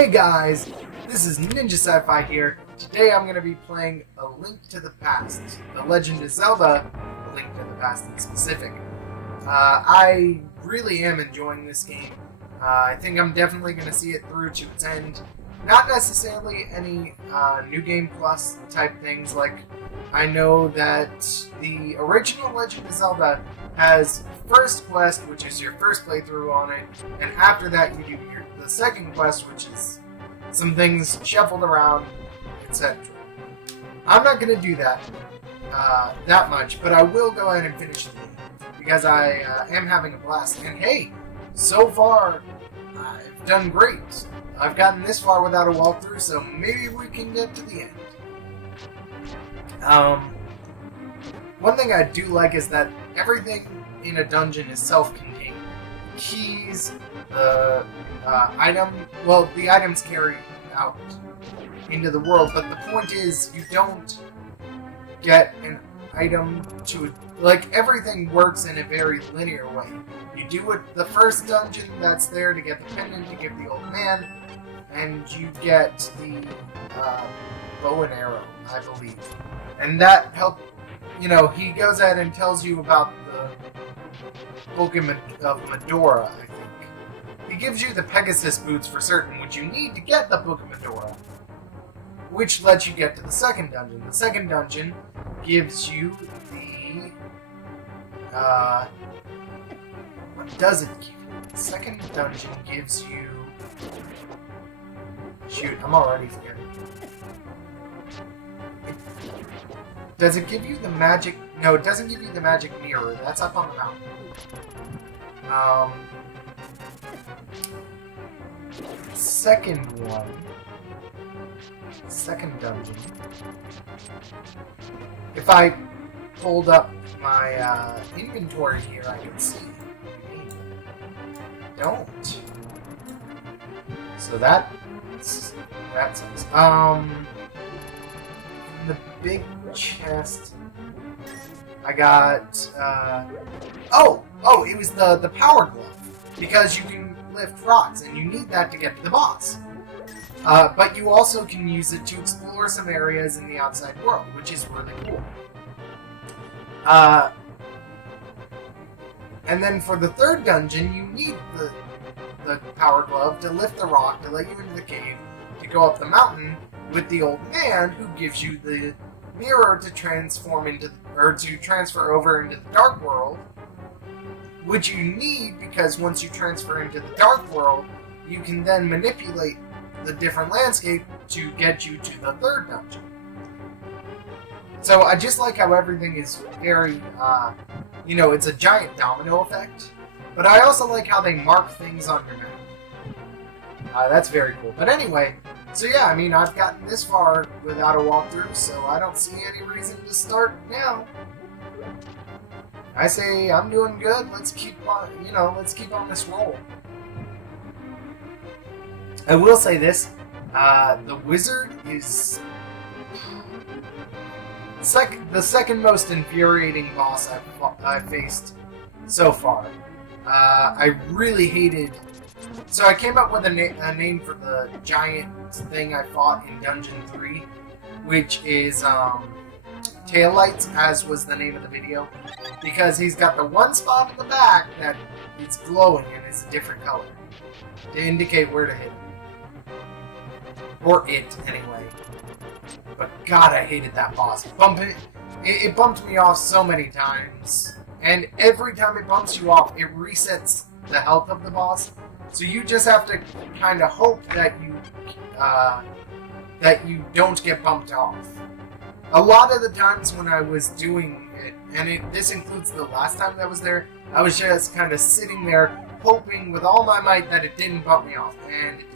Hey guys, this is Ninja Sci-Fi here. Today I'm going to be playing A Link to the Past, The Legend of Zelda, A Link to the Past in specific. I really am enjoying this game. I think I'm definitely going to see it through to its end. Not necessarily any New Game Plus type things, like I know that the original Legend of Zelda has first quest, which is your first playthrough on it, and after that you do the second quest, which is some things shuffled around, etc. I'm not going to do that that much, but I will go ahead and finish the game, because I am having a blast. And hey, so far, I've done great. I've gotten this far without a walkthrough, so maybe we can get to the end. One thing I do like is that everything in a dungeon is self-contained. Keys, the the items carry out into the world, but the point is you don't get an item to... Like, everything works in a very linear way. You do it the first dungeon that's there to get the pendant to give the old man, and you get the bow and arrow, I believe. And that helps, he goes ahead and tells you about the Book of Medora, I think. He gives you the Pegasus boots for certain, which you need to get the Book of Medora, which lets you get to the second dungeon. The second dungeon gives you the... what does it give you? The second dungeon gives you... Shoot, I'm already forgetting. Does it give you the magic... No, it doesn't give you the magic mirror. That's up on the mountain. Second one. Second dungeon. If I pulled up my inventory here, I can see. Don't. So that sucks. The big chest. I got. It was the power glove, because you can lift rocks, and you need that to get to the boss. But you also can use it to explore some areas in the outside world, which is really cool. And then for the third dungeon, you need the power glove to lift the rock to let you into the cave to go up the mountain with the old man, who gives you the mirror to transfer over into the dark world, which you need because once you transfer into the dark world, you can then manipulate the different landscape to get you to the third dungeon. So I just like how everything is very, it's a giant domino effect, but I also like how they mark things on your map. That's very cool. But anyway, so yeah, I've gotten this far without a walkthrough, so I don't see any reason to start now. I say I'm doing good. Let's keep on, let's keep on this roll. I will say this: the wizard is the second most infuriating boss I've faced so far. I really hated. So I came up with a name for the giant thing I fought in Dungeon 3, which is Taillights, as was the name of the video, because he's got the one spot in the back that is glowing and is a different color to indicate where to hit him. Or it, anyway. But God, I hated that boss. It bumped me off so many times, and every time it bumps you off, it resets the health of the boss. So you just have to kind of hope that you don't get bumped off. A lot of the times when I was doing it, and this includes the last time that I was there, I was just kind of sitting there hoping with all my might that it didn't bump me off, and it did.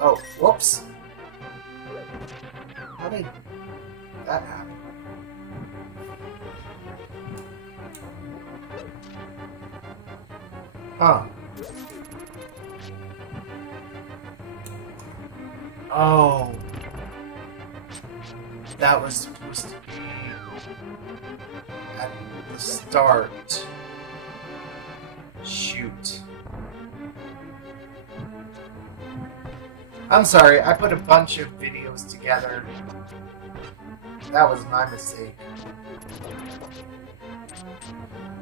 Oh, whoops. How did that happen? Huh. Oh. That was supposed to be at the start. Shoot. I'm sorry, I put a bunch of videos together. That was my mistake.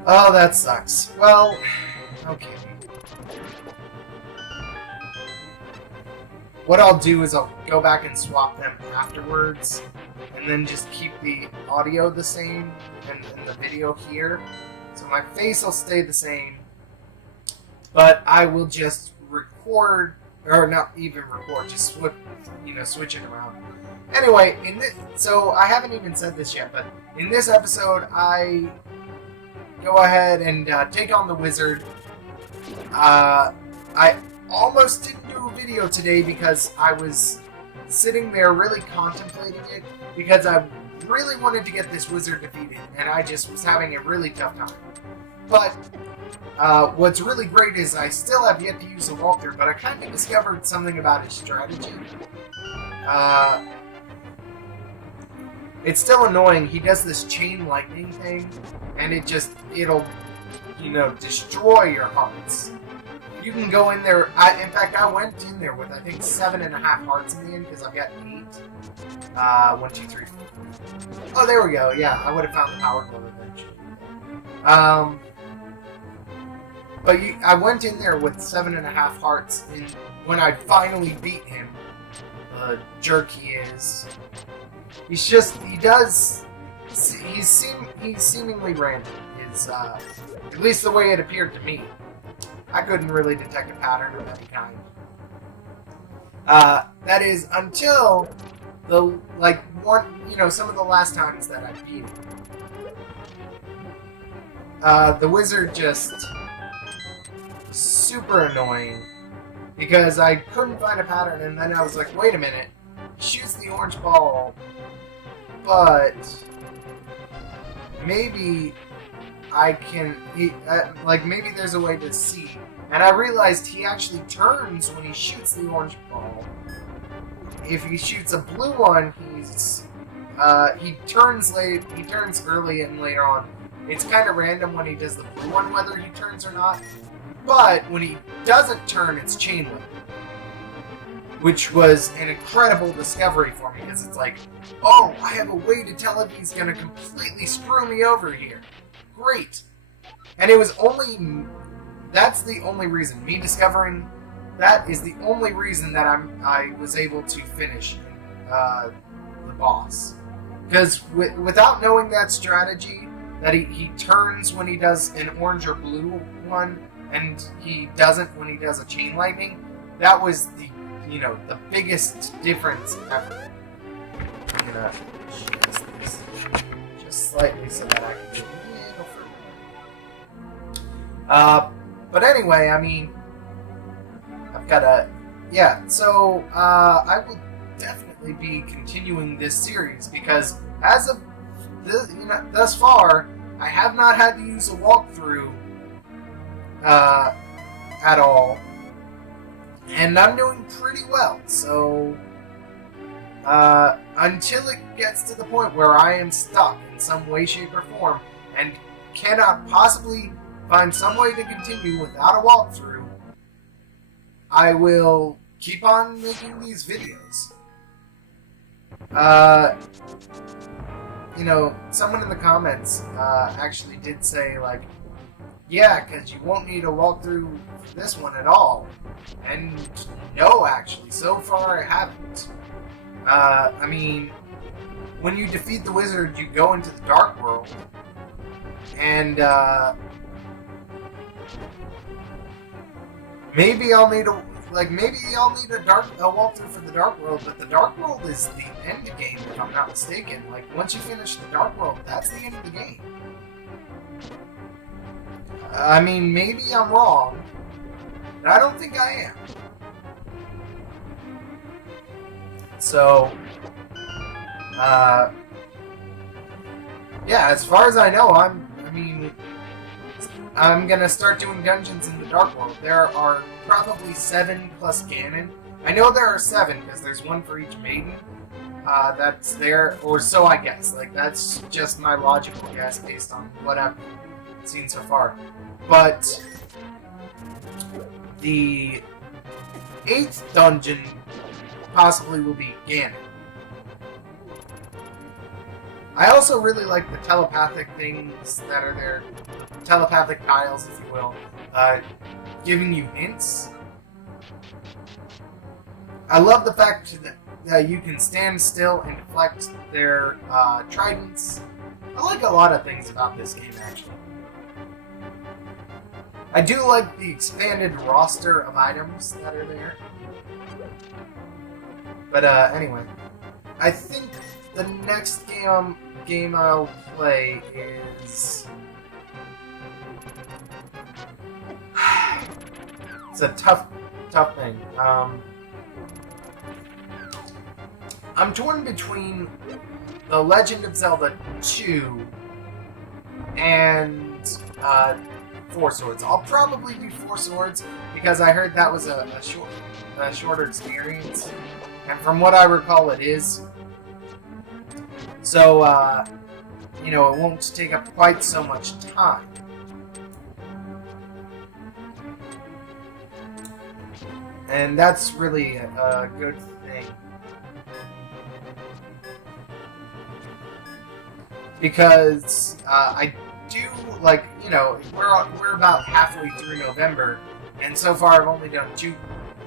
Oh, that sucks. Well, okay. What I'll do is I'll go back and swap them afterwards, and then just keep the audio the same and the video here. So my face will stay the same, but I will just record, or not even record, just switch it around. Anyway, so I haven't even said this yet, but in this episode, I go ahead and take on the wizard. I almost didn't do a video today because I was sitting there really contemplating it, because I really wanted to get this wizard defeated, and I just was having a really tough time. But what's really great is I still have yet to use a walkthrough, but I kind of discovered something about his strategy. It's still annoying. He does this chain lightning thing, and it'll, destroy your hearts. You can go in there. In fact, I went in there with, I think, 7.5 hearts in the end, because I've got 8. 1, 2, 3, 4. Oh, there we go. Yeah, I would have found the power glove eventually. But I went in there with 7.5 hearts when I finally beat him. Jerk he is. He's seemingly random. At least the way it appeared to me. I couldn't really detect a pattern of any kind. That is until some of the last times that I beat him. The wizard just super annoying, because I couldn't find a pattern, and then I was like, wait a minute, he shoots the orange ball, but maybe I can, maybe there's a way to see. And I realized he actually turns when he shoots the orange ball. If he shoots a blue one, he turns early and later on. It's kind of random when he does the blue one whether he turns or not. But when he doesn't turn, it's chain link, which was an incredible discovery for me, because it's like, oh, I have a way to tell if he's going to completely screw me over here. Great. And that's the only reason. Me discovering that is the only reason that I was able to finish the boss. Because without knowing that strategy, that he turns when he does an orange or blue one, and he doesn't when he does a chain lightning, that was the biggest difference ever. I'm gonna adjust this just slightly so that I can get a little further. But anyway, I mean, I've got so I will definitely be continuing this series, because as of thus far, I have not had to use a walkthrough at all, and I'm doing pretty well. So until it gets to the point where I am stuck in some way, shape, or form and cannot possibly find some way to continue without a walkthrough, I will keep on making these videos. Someone in the comments actually did say, like, yeah, because you won't need a walkthrough for this one at all. And no, actually, so far I haven't. I mean, when you defeat the wizard, you go into the dark world, and maybe I'll need a walkthrough for the dark world, but the dark world is the end game, if I'm not mistaken. Like, once you finish the dark world, that's the end of the game. I mean, maybe I'm wrong, but I don't think I am. So, yeah, as far as I know, I'm gonna start doing dungeons in the dark world. There are probably 7 plus Ganon. I know there are 7 because there's one for each maiden. That's there, or so I guess. Like, that's just my logical guess based on what I've seen so far. But the 8th dungeon possibly will be Ganon. I also really like the telepathic things that are there, telepathic tiles, if you will, giving you hints. I love the fact that you can stand still and deflect their tridents. I like a lot of things about this game, actually. I do like the expanded roster of items that are there. But anyway, I think the next game I'll play is... It's a tough thing. I'm torn between The Legend of Zelda 2 and Four Swords. I'll probably do Four Swords because I heard that was a shorter experience, and from what I recall, it is. So, you know, it won't take up quite so much time. And that's really a good thing. Because I do, like, you know, we're about halfway through November, and so far I've only done 2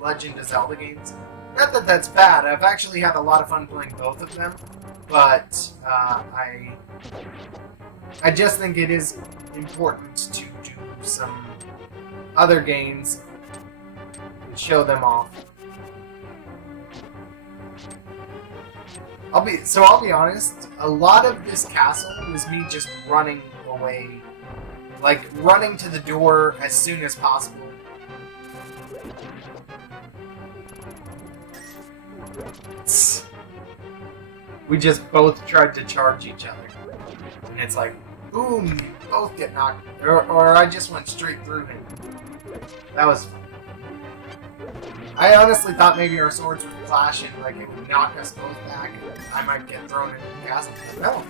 Legend of Zelda games. Not that that's bad. I've actually had a lot of fun playing both of them, but I just think it is important to do some other games and show them off. I'll be honest, a lot of this castle was me just running away. Like, running to the door as soon as possible. We just both tried to charge each other. And it's like, boom, you both get knocked. Or I just went straight through him. That was fun. I honestly thought maybe our swords would clash and like it would knock us both back and I might get thrown into the castle. No.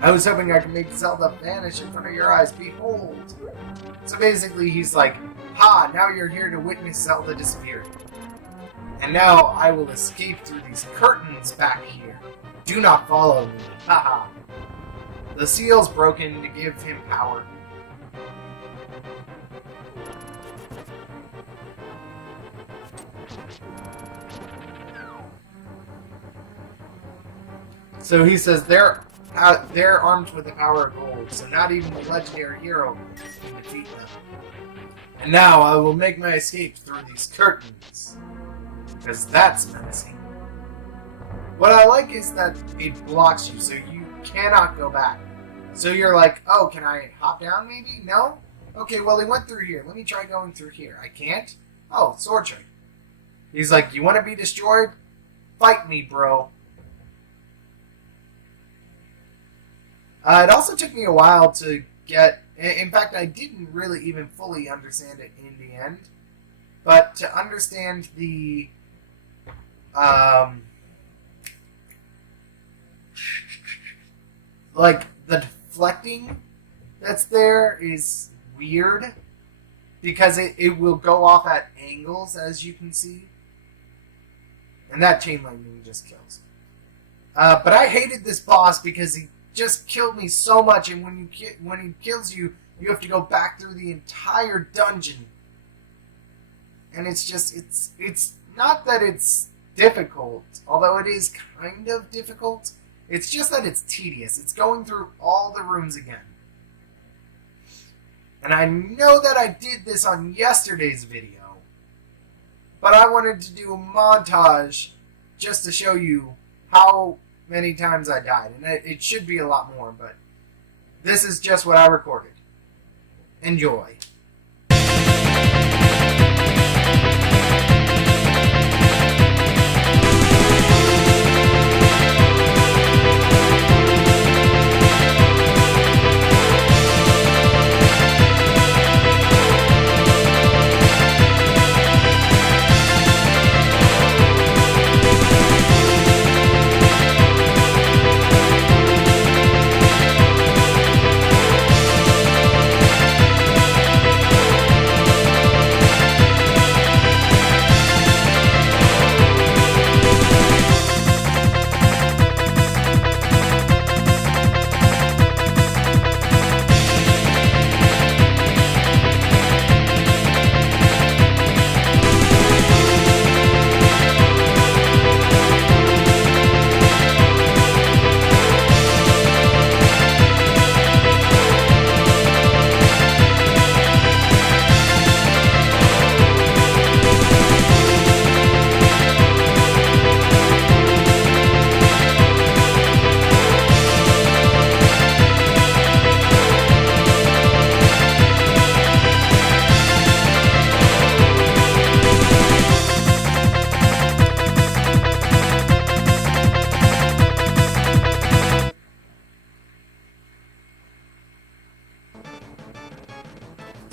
I was hoping I could make Zelda vanish in front of your eyes. Behold. So basically he's like, ha, now you're here to witness Zelda disappear. And now I will escape through these curtains back here. Do not follow me. Haha. The seal's broken to give him power. So he says they're armed with the power of gold, so not even the legendary hero can defeat them. And now I will make my escape through these curtains, because that's menacing. What I like is that it blocks you, so you cannot go back. So you're like, oh, can I hop down maybe? No? Okay, well he went through here. Let me try going through here. I can't? Oh, sword trick. He's like, you want to be destroyed? Fight me, bro. It also took me a while to get... In fact, I didn't really even fully understand it in the end. But to understand the... like, the deflecting that's there is weird. Because it will go off at angles, as you can see. And that chain lightning just kills. But I hated this boss because he just killed me so much, and when he kills you, you have to go back through the entire dungeon. And it's just, it's not that it's difficult, although it is kind of difficult. It's just that it's tedious. It's going through all the rooms again. And I know that I did this on yesterday's video, but I wanted to do a montage just to show you how many times I died. And it should be a lot more, but this is just what I recorded. Enjoy.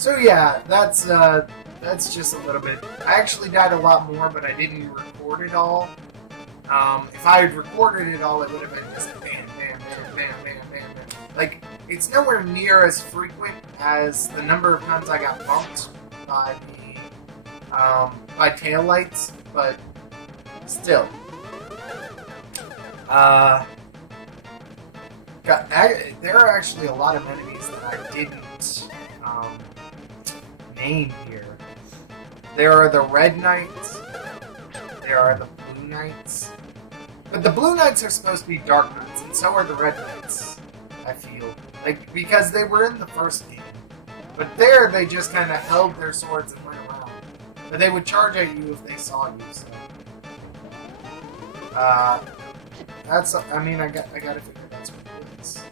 So yeah, that's just a little bit. I actually died a lot more, but I didn't record it all. If I had recorded it all, it would have been just bam, bam, bam, bam, bam, bam, bam. Like, it's nowhere near as frequent as the number of times I got bumped by the by taillights, but still. There are actually a lot of enemies that I didn't name here. There are the Red Knights. There are the Blue Knights. But the Blue Knights are supposed to be Dark Knights, and so are the Red Knights, I feel. Like, because they were in the first game. But there, they just kind of held their swords and went around. But they would charge at you if they saw you, so... that's... I mean, I gotta figure that's what it is.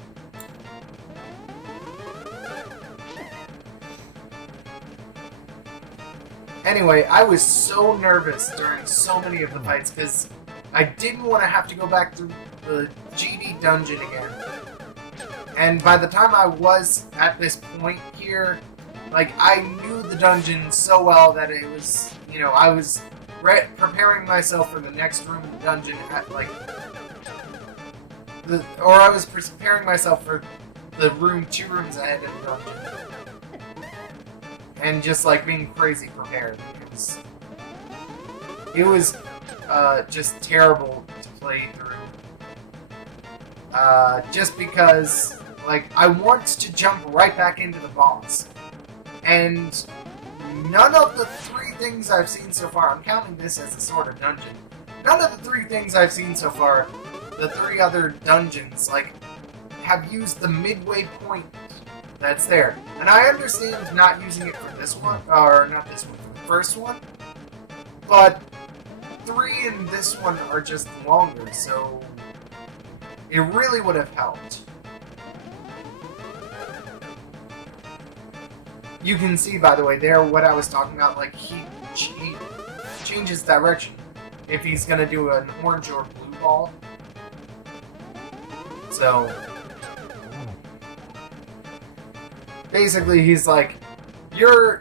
Anyway, I was so nervous during so many of the fights, because I didn't want to have to go back through the GD dungeon again. And by the time I was at this point here, like, I knew the dungeon so well that it was, you know, I was preparing myself for the next room in the dungeon at, like, or I was preparing myself for the room 2 rooms ahead of the dungeon. And just, like, being crazy prepared. It was just terrible to play through. Just because, like, I want to jump right back into the boss. And none of the 3 things I've seen so far, I'm counting this as a sort of dungeon, none of the 3 things I've seen so far, the 3 other dungeons, like, have used the midway point that's there. And I understand not using it for this one, or not this one, for the first one, but 3 and this one are just longer, so it really would have helped. You can see, by the way, there what I was talking about, like, he changes direction if he's gonna do an orange or blue ball. So, basically, he's like, you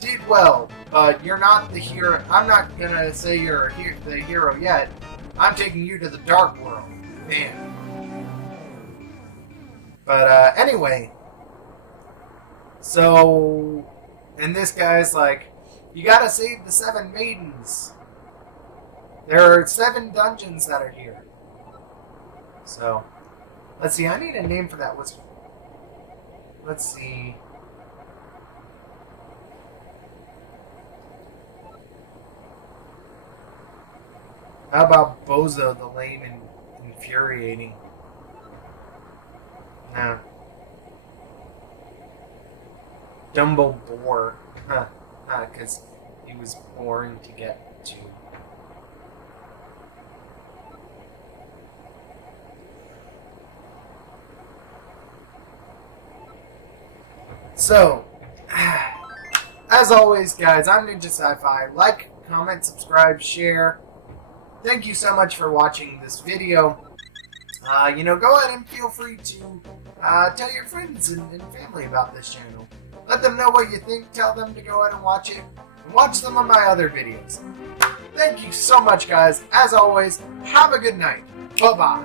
did well, but you're not the hero. I'm not gonna say you're the hero yet. I'm taking you to the dark world. Man. But, anyway. So, and this guy's like, you gotta save the 7 maidens. There are 7 dungeons that are here. So, let's see, I need a name for that wizard. Let's see. How about Bozo, the lame and infuriating? No. DumbleBORE. Because he was boring to get to. So, as always, guys, I'm Ninja Sci-Fi. Like, comment, subscribe, share. Thank you so much for watching this video. You know, go ahead and feel free to tell your friends and family about this channel. Let them know what you think. Tell them to go ahead and watch it. And watch some of my other videos. Thank you so much, guys. As always, have a good night. Bye-bye.